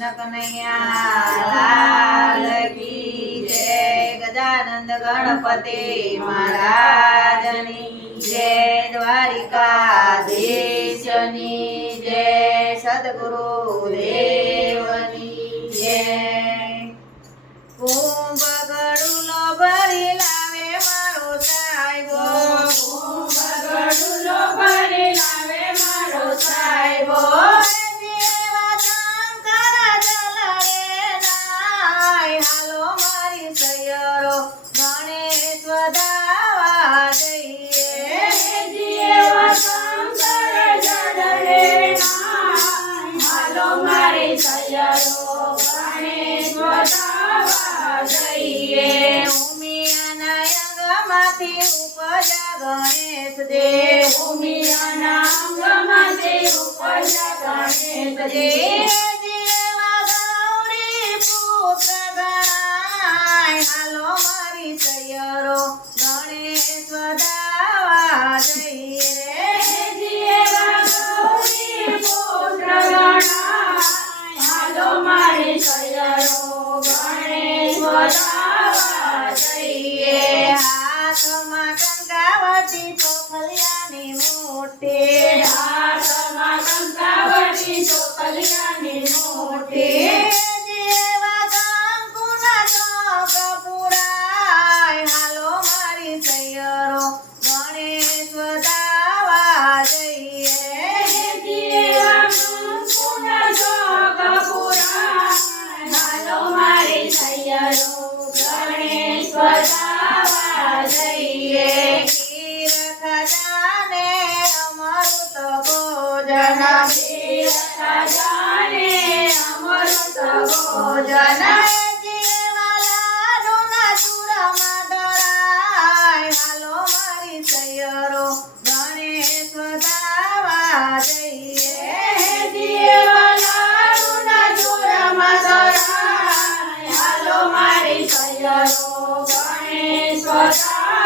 કૃષ્ણ કનૈયા કી જય. ગજાનંદ ગણપતિ મહારાજની જય. દ્વારિકા દેશની જય. સદગુરુ દેવ ગણેશ દેવ ઉમિયા નામ ગણેશ દેવ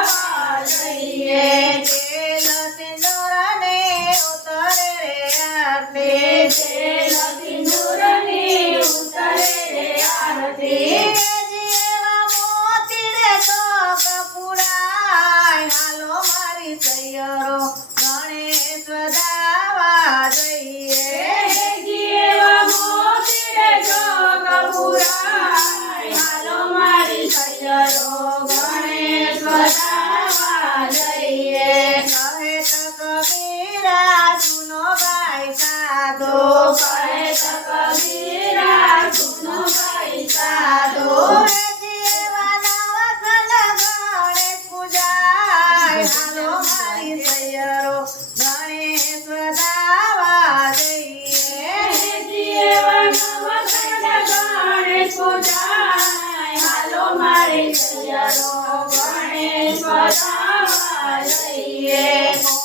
चाहिए બતાવવા જઈએ કહે તો કબીરા જૂનો ભાઈ સાધો કહે તો Yeah.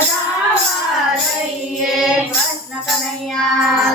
સદાવા રહીએ કૃષ્ણ કનૈયા